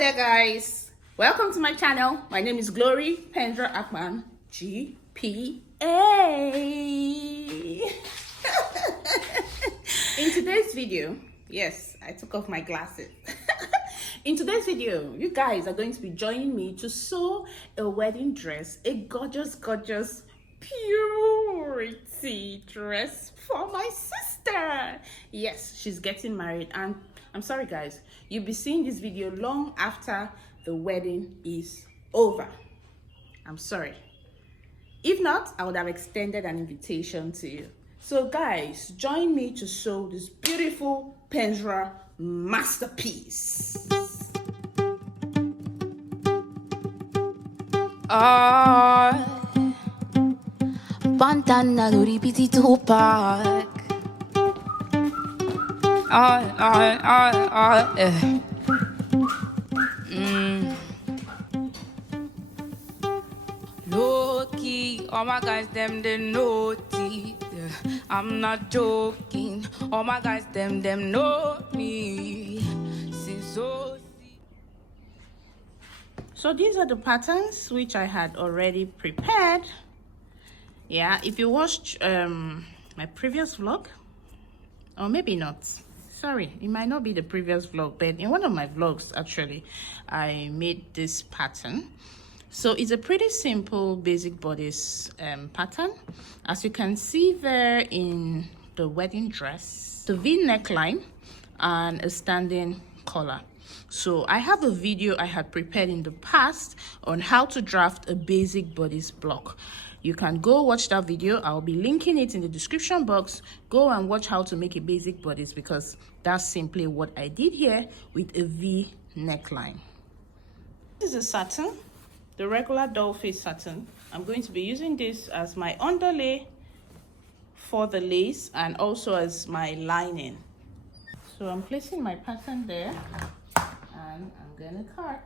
there guys, welcome to my channel. My name is Glory Pendra Akman GPA. In today's video, yes, I took off my glasses. In today's video, you guys are going to be joining me to sew a wedding dress, a gorgeous purity dress for my sister. Yes, she's getting married, and I'm sorry guys, you'll be seeing this video long after the wedding is over. I'm sorry. If not, I would have extended an invitation to you. So guys, join me to sew this beautiful Pendra masterpiece. Pantana ripiti Tupac. Low key, all my guys them naughty. I'm not joking. All my guys them know me. So these are the patterns which I had already prepared. Yeah, if you watched my previous vlog, or maybe not, sorry, it might not be the previous vlog, but in one of my vlogs actually I made this pattern. So it's a pretty simple basic bodice pattern. As you can see there in the wedding dress, the V neckline and a standing collar. So I have a video I had prepared in the past on how to draft a basic bodice block. You can go watch that video. I'll be linking it in the description box. Go and watch how to make a basic bodice, because that's simply what I did here with a V neckline. This is a satin, the regular doll face satin. I'm going to be using this as my underlay for the lace and also as my lining. So I'm placing my pattern there and I'm gonna cut.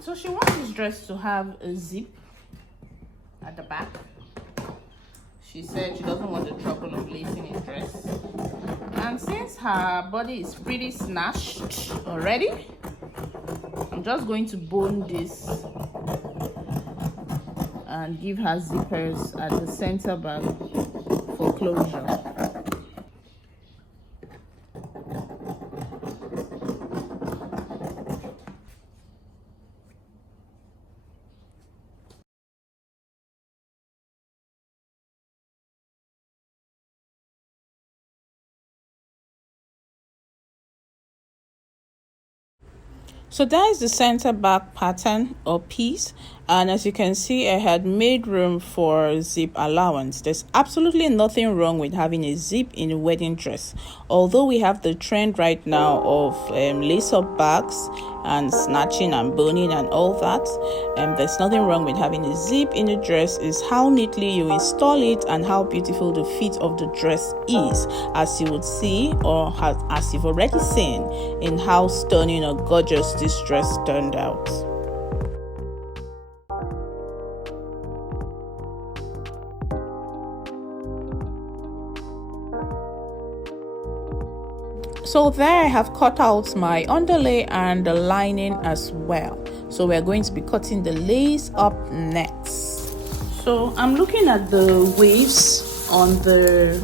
So she wants this dress to have a zip at the back. She said she doesn't want the trouble of lacing a dress, and since her body is pretty snatched already, I'm just going to bone this and give her zippers at the center back for closure. So that is the center back pattern or piece, and as you can see, I had made room for zip allowance. There's absolutely nothing wrong with having a zip in a wedding dress, although we have the trend right now of lace up bags and snatching and boning and all that. There's nothing wrong with having a zip in a dress. Is how neatly you install it and how beautiful the fit of the dress is, as you would see, or as you've already seen in how stunning or gorgeous this dress turned out. So there I have cut out my underlay and the lining as well. So we're going to be cutting the lace up next. So I'm looking at the waves on the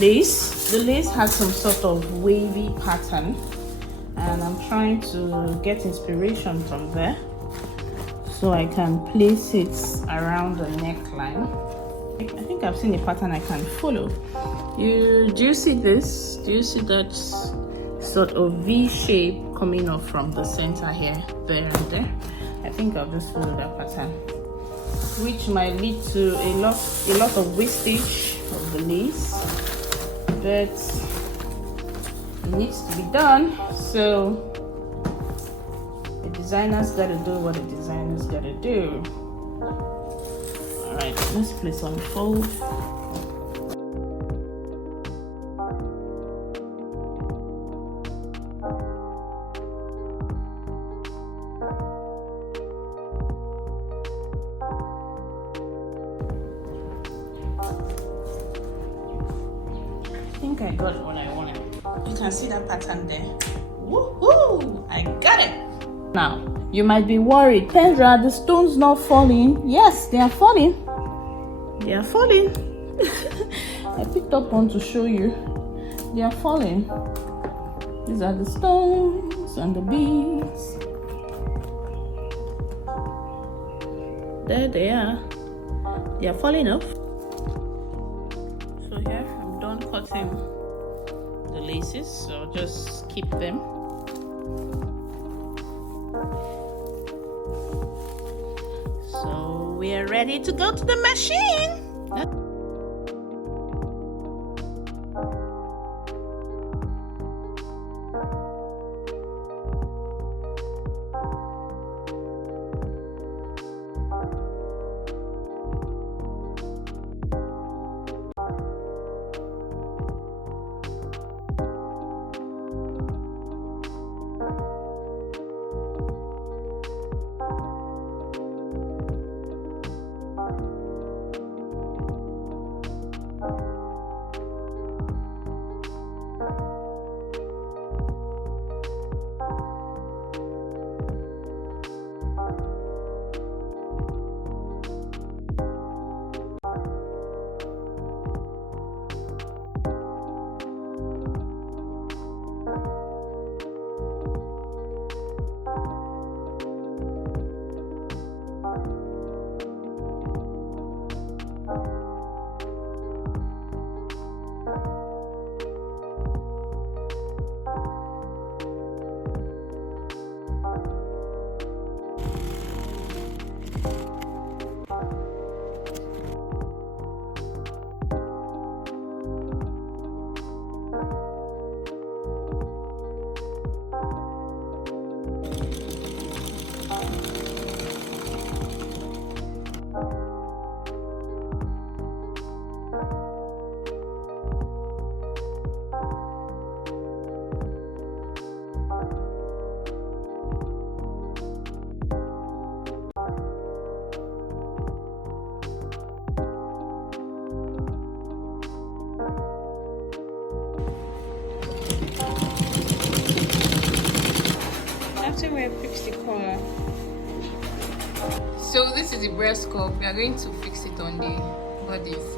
lace. The lace has some sort of wavy pattern, and I'm trying to get inspiration from there so I can place it around the neckline. I think I've seen a pattern I can follow. Do you see this? Do you see that sort of V shape coming off from the center here, there and there? I think I'll just follow that pattern, which might lead to a lot of wastage of the lace, but it needs to be done. So the designer's got to do what the designer's got to do. All right, let's place on fold. I think I got what I wanted. You can see that pattern there. Woohoo! I got it! Now, you might be worried, Kendra, the stone's not falling. Yes, they are falling. They are falling. I picked up one to show you. They are falling. These are the stones and the beads. There they are. They are falling off. So here, I'm done cutting the laces, so I'll just keep them. So we are ready to go to the machine. After we have fixed the collar. So this is the breast cup. We are going to fix it on the bodies.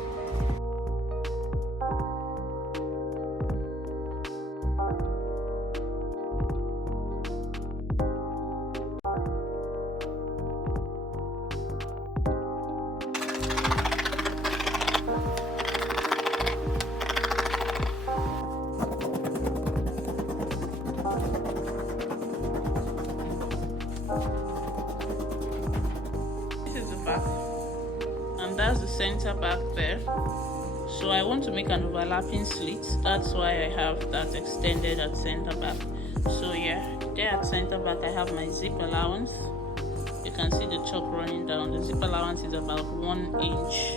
And that's the center back there. So I want to make an overlapping slit. That's why I have that extended at center back. So yeah, there at center back I have my zip allowance. You can see the chalk running down. The zip allowance is about 1 inch.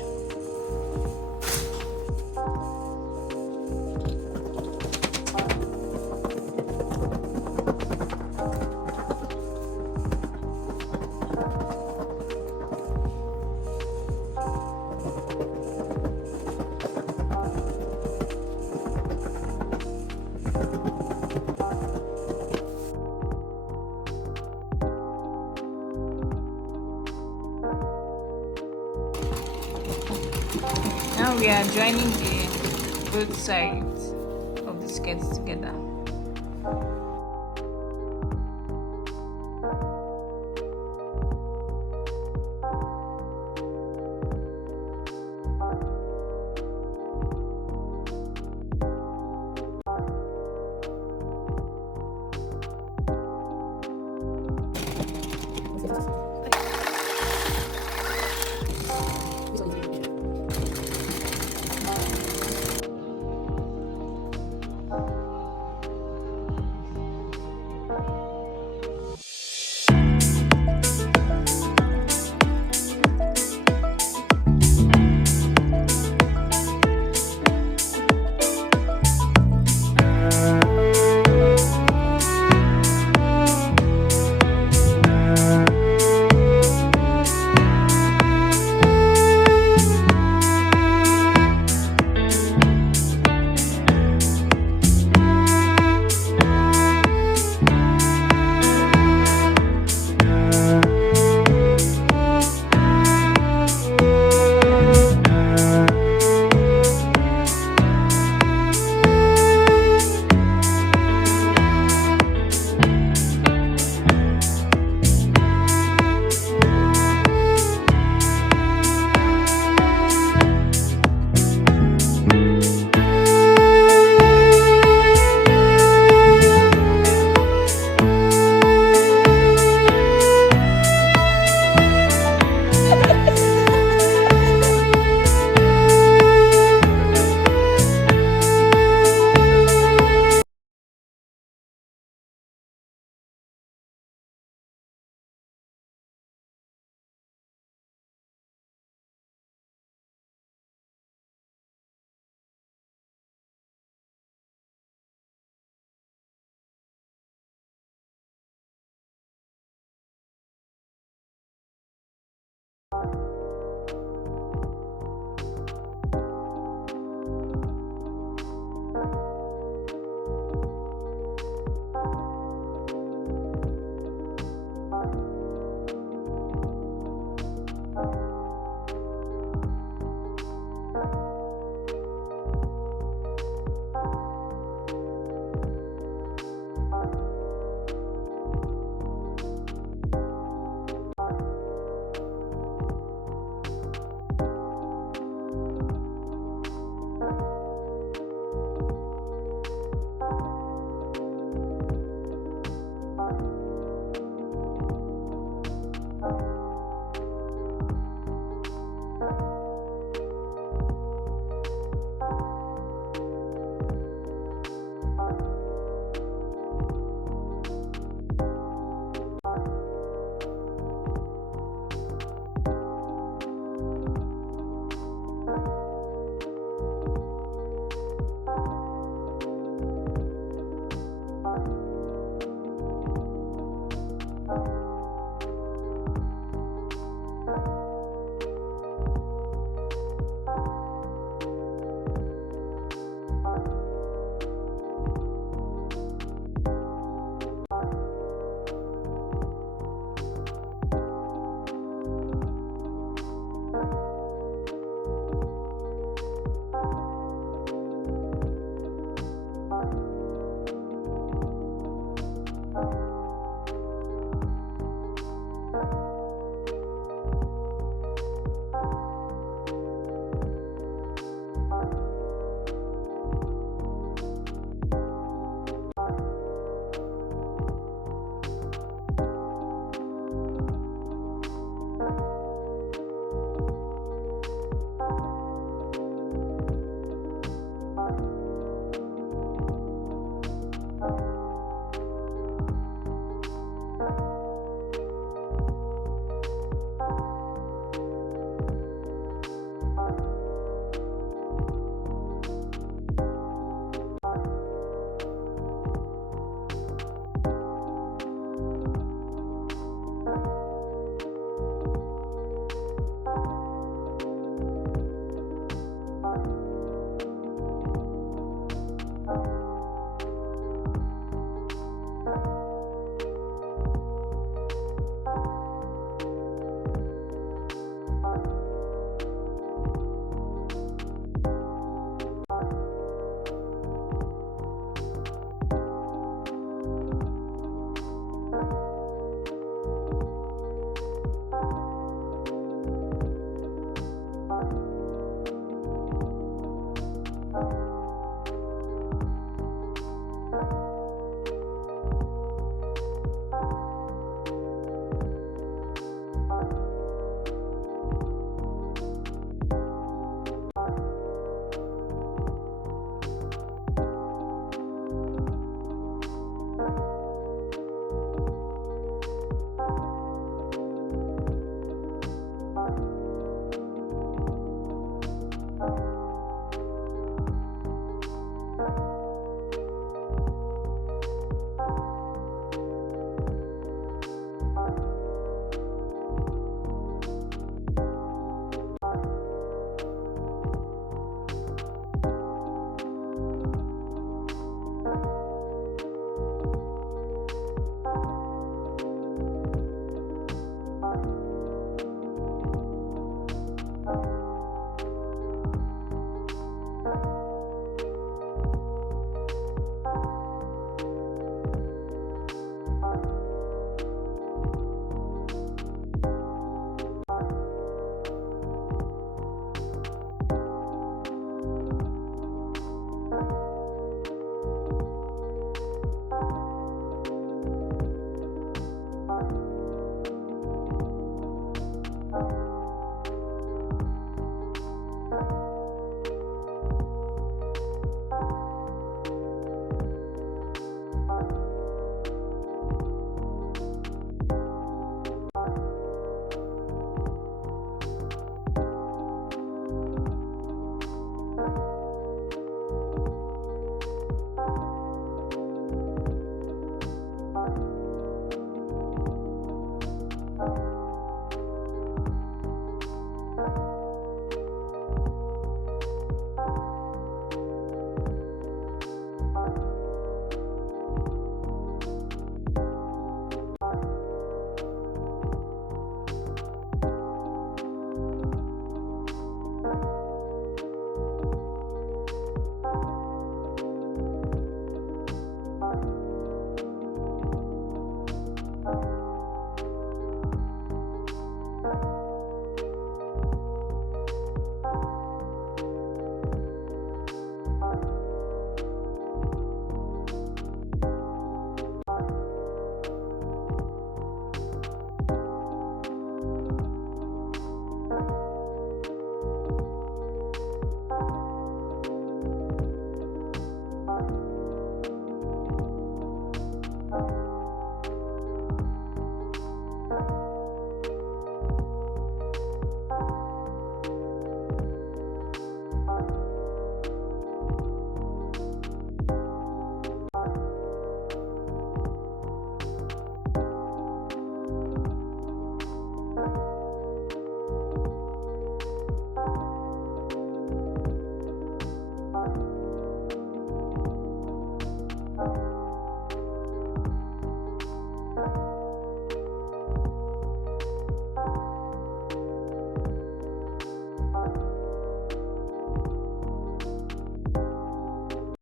Now we are joining both sides of the skirts together.